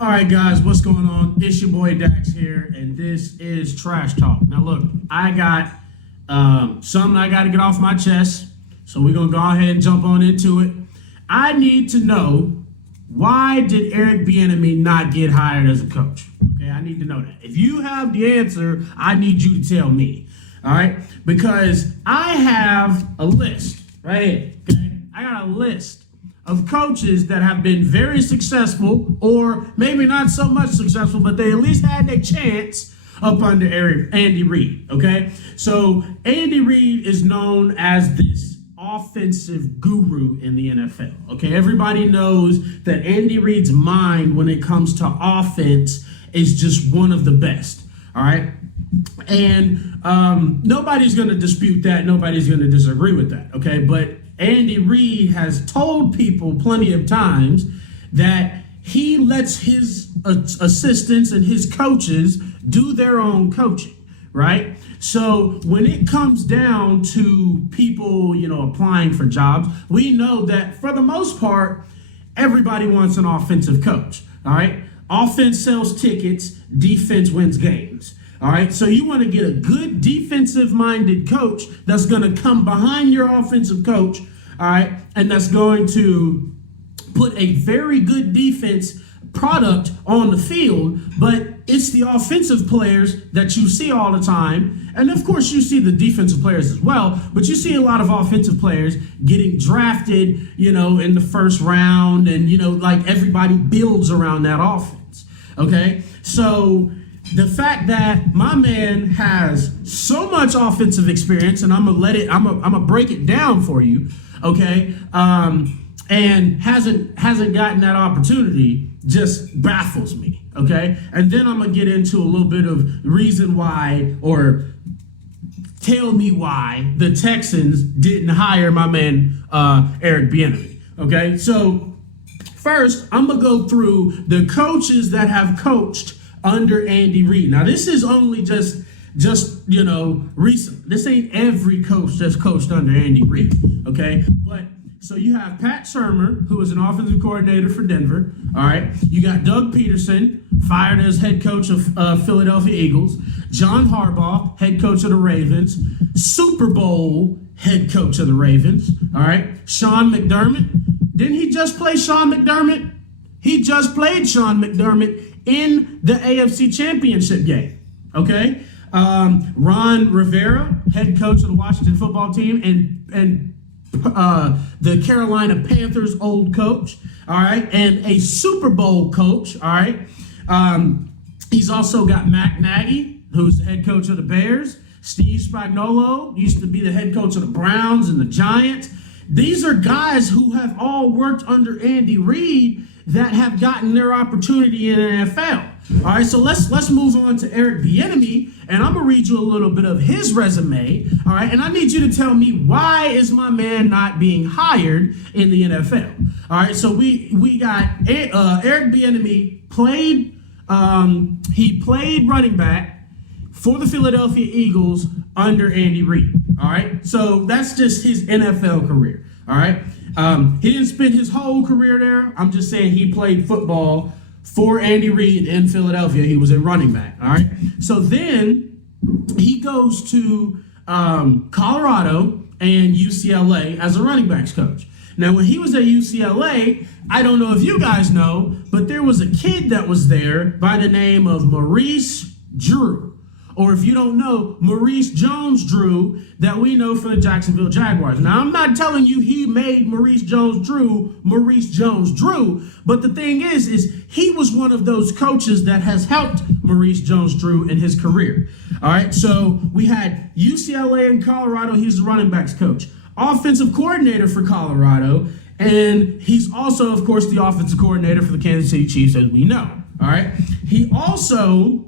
All right, guys, what's going on? It's your boy Dax here, and this is Trash Talk. Now, look, I got something I got to get off my chest, so we're going to go ahead and jump on into it. I need to know, why did Eric Beienemy not get hired as a coach? Okay, I need to know that. If you have the answer, I need you to tell me, all right? Because I have a list right here, okay? I got a list of coaches that have been very successful, or maybe not so much successful, but they at least had their chance up under Andy Reid, okay? So Andy Reid is known as this offensive guru in the NFL, okay? Everybody knows that Andy Reid's mind when it comes to offense is just one of the best, all right? And nobody's going to dispute that. Nobody's going to disagree with that, okay? But Andy Reid has told people plenty of times that he lets his assistants and his coaches do their own coaching, right? So when it comes down to people, applying for jobs, we know that for the most part, everybody wants an offensive coach, all right? Offense sells tickets, defense wins games. All right, so you want to get a good defensive-minded coach that's going to come behind your offensive coach, all right, and that's going to put a very good defense product on the field, but it's the offensive players that you see all the time, and of course you see the defensive players as well, but you see a lot of offensive players getting drafted, in the first round, and, like everybody builds around that offense, okay? So the fact that my man has so much offensive experience, and I'm gonna break it down for you, okay, and hasn't gotten that opportunity just baffles me, okay? And then I'm gonna get into a little bit of reason why, or tell me why the Texans didn't hire my man Eric Beienemy, okay? So first, I'm gonna go through the coaches that have coached under Andy Reid. Now, this is only just recent. This ain't every coach that's coached under Andy Reid, okay? But so you have Pat Shurmur, who is an offensive coordinator for Denver, all right? You got Doug Peterson, fired as head coach of Philadelphia Eagles. John Harbaugh, head coach of the Ravens. Super Bowl head coach of the Ravens, all right? Sean McDermott. Didn't he just play Sean McDermott? He just played Sean McDermott in the AFC Championship game, okay? Ron Rivera, head coach of the Washington football team, and the Carolina Panthers old coach, all right? And a Super Bowl coach, all right? He's also got Matt Nagy, who's the head coach of the Bears. Steve Spagnuolo used to be the head coach of the Browns and the Giants. These are guys who have all worked under Andy Reid that have gotten their opportunity in the NFL. All right, so let's move on to Eric Beienemy, and I'm gonna read you a little bit of his resume. All right, and I need you to tell me, why is my man not being hired in the NFL? All right, so we got Eric Beienemy played running back for the Philadelphia Eagles under Andy Reid. All right, so that's just his NFL career. All right. He didn't spend his whole career there. I'm just saying he played football for Andy Reid in Philadelphia. He was a running back, all right? So then he goes to Colorado and UCLA as a running backs coach. Now, when he was at UCLA, I don't know if you guys know, but there was a kid that was there by the name of Maurice Drew. Or if you don't know, Maurice Jones-Drew, that we know from the Jacksonville Jaguars. Now, I'm not telling you he made Maurice Jones-Drew, but the thing is he was one of those coaches that has helped Maurice Jones-Drew in his career. All right, so we had UCLA and Colorado. He's the running backs coach. Offensive coordinator for Colorado, and he's also, of course, the offensive coordinator for the Kansas City Chiefs, as we know. All right, he also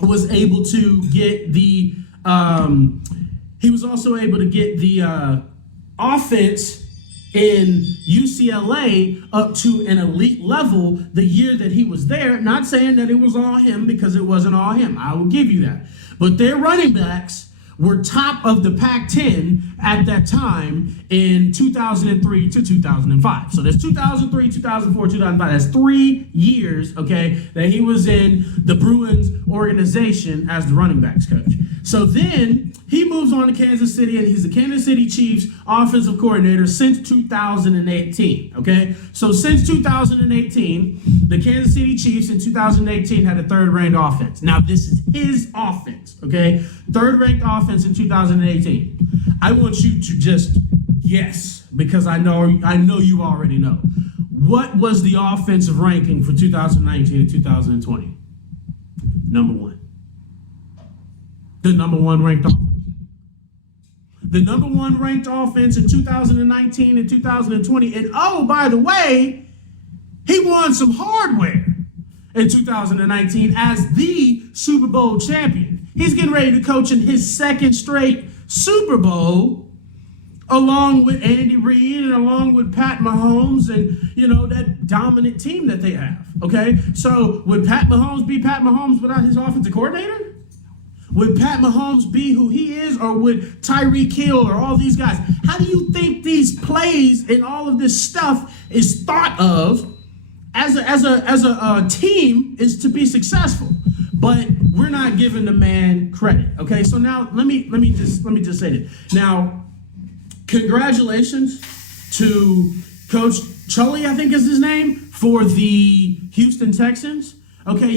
was able to get the offense in UCLA up to an elite level the year that he was there. Not saying that it was all him, because it wasn't all him. I will give you that. But their running backs were top of the Pac-10 at that time in 2003 to 2005. So there's 2003, 2004, 2005. That's 3 years, okay, that he was in the Bruins organization as the running backs coach. So then he moves on to Kansas City, and he's the Kansas City Chiefs offensive coordinator since 2018, okay? So since 2018, the Kansas City Chiefs in 2018 had a third-ranked offense. Now, this is his offense, okay? Third-ranked offense in 2018. I want you to just guess, because I know you already know. What was the offensive ranking for 2019 and 2020? Number one. The number one ranked offense. The number one ranked offense in 2019 and 2020. And oh, by the way, he won some hardware in 2019 as the Super Bowl champion. He's getting ready to coach in his second straight Super Bowl, along with Andy Reid and along with Pat Mahomes and, that dominant team that they have, okay? So would Pat Mahomes be Pat Mahomes without his offensive coordinator? Would Pat Mahomes be who he is, or would Tyreek Hill or all these guys? How do you think these plays and all of this stuff is thought of as a team is to be successful? But we're not giving the man credit. Okay, so now let me just say this. Now, congratulations to Coach Chully, I think is his name, for the Houston Texans. Okay,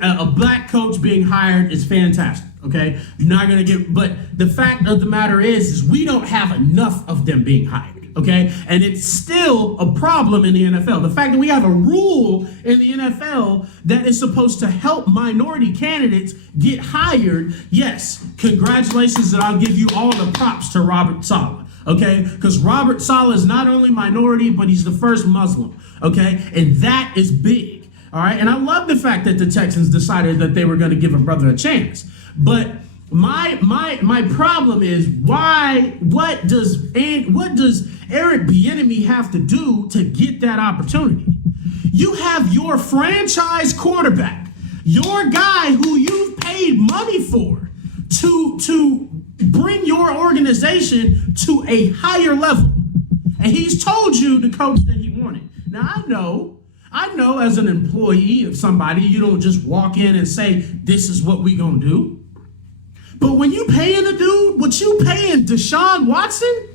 a black coach being hired is fantastic. Okay, not gonna get, but the fact of the matter is we don't have enough of them being hired. Okay, and it's still a problem in the NFL. The fact that we have a rule in the NFL that is supposed to help minority candidates get hired. Yes, congratulations, and I'll give you all the props to Robert Saleh. Okay, because Robert Saleh is not only minority, but he's the first Muslim. Okay, and that is big. All right, and I love the fact that the Texans decided that they were going to give a brother a chance. But my problem is what does Eric Beienemy have to do to get that opportunity? You have your franchise quarterback, your guy who you've paid money for to bring your organization to a higher level, and he's told you the coach that he wanted. Now I know as an employee of somebody, you don't just walk in and say, this is what we gonna do. But when you paying a dude, what you paying Deshaun Watson,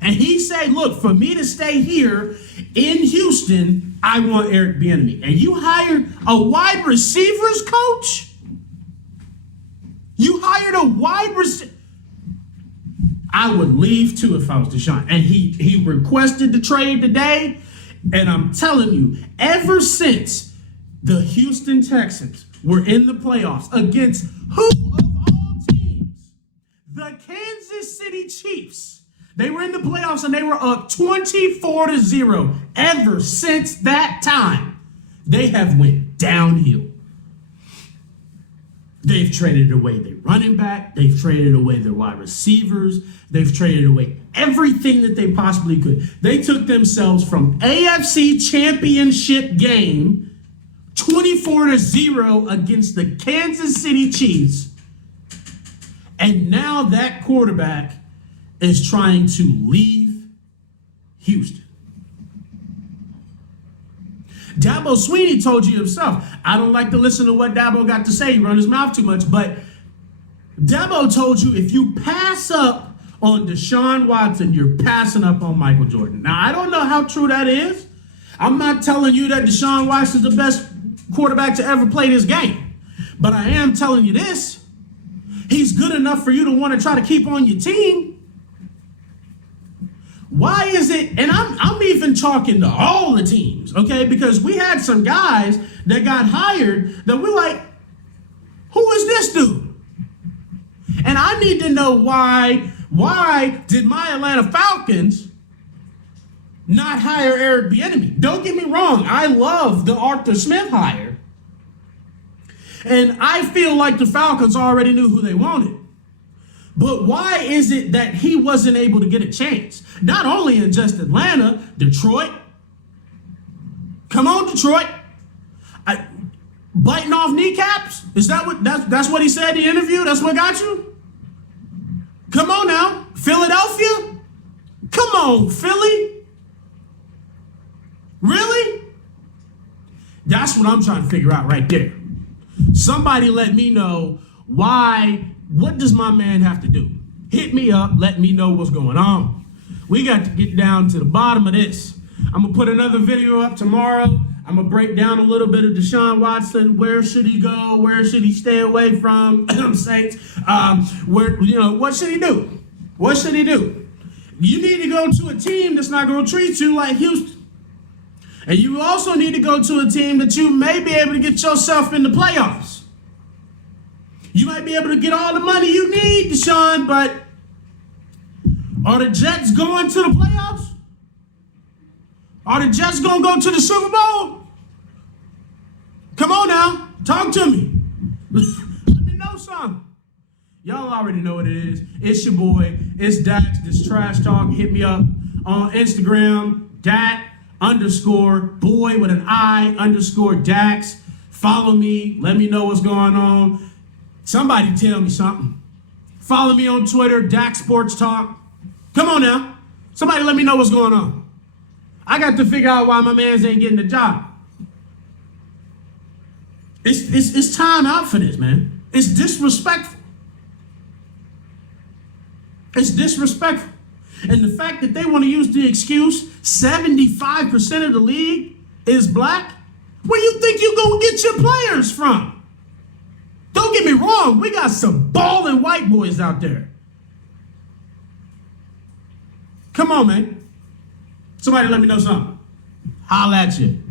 and he say, look, for me to stay here in Houston, I want Eric Beienemy. And you hired a wide receivers coach? You hired a wide receiver? I would leave too if I was Deshaun. And he requested the trade today. And I'm telling you, ever since the Houston Texans were in the playoffs against who of all teams? The Kansas City Chiefs. They were in the playoffs and they were up 24-0. Ever since that time, they have went downhill. They've traded away their running back. They've traded away their wide receivers. They've traded away everything that they possibly could. They took themselves from AFC Championship game 24-0 against the Kansas City Chiefs. And now that quarterback is trying to leave Houston. Dabo Swinney told you himself. I don't like to listen to what Dabo got to say. He run his mouth too much. But Dabo told you if you pass up on Deshaun Watson, you're passing up on Michael Jordan. Now, I don't know how true that is. I'm not telling you that Deshaun Watson's the best quarterback to ever play this game. But I am telling you this. He's good enough for you to want to try to keep on your team. Why is it, and I'm even talking to all the teams, okay? Because we had some guys that got hired that we're like, who is this dude? And I need to know why did my Atlanta Falcons not hire Eric Beienemy? Don't get me wrong, I love the Arthur Smith hire. And I feel like the Falcons already knew who they wanted. But why is it that he wasn't able to get a chance? Not only in just Atlanta, Detroit. Come on, Detroit. Biting off kneecaps? Is that what that's what he said in the interview? That's what got you? Come on now. Philadelphia? Come on, Philly. Really? That's what I'm trying to figure out right there. Somebody let me know why. What does my man have to do? Hit me up. Let me know what's going on. We got to get down to the bottom of this. I'm going to put another video up tomorrow. I'm going to break down a little bit of Deshaun Watson. Where should he go? Where should he stay away from? Saints. What should he do? What should he do? You need to go to a team that's not going to treat you like Houston. And you also need to go to a team that you may be able to get yourself in the playoffs. You might be able to get all the money you need, Deshaun, but are the Jets going to the playoffs? Are the Jets going to go to the Super Bowl? Come on now. Talk to me. Let me know something. Y'all already know what it is. It's your boy. It's Dax. This Trash Talk. Hit me up on Instagram. Dak_boy with an I_Dax. Follow me. Let me know what's going on. Somebody tell me something. Follow me on Twitter. Dax Sports Talk. Come on now. Somebody let me know what's going on. I got to figure out why my mans ain't getting the job. It's time out for this, man. It's disrespectful. It's disrespectful. And the fact that they want to use the excuse 75% of the league is black, where you think you going to get your players from? Don't get me wrong. We got some balling white boys out there. Come on, man. Somebody let me know something. Holla at you.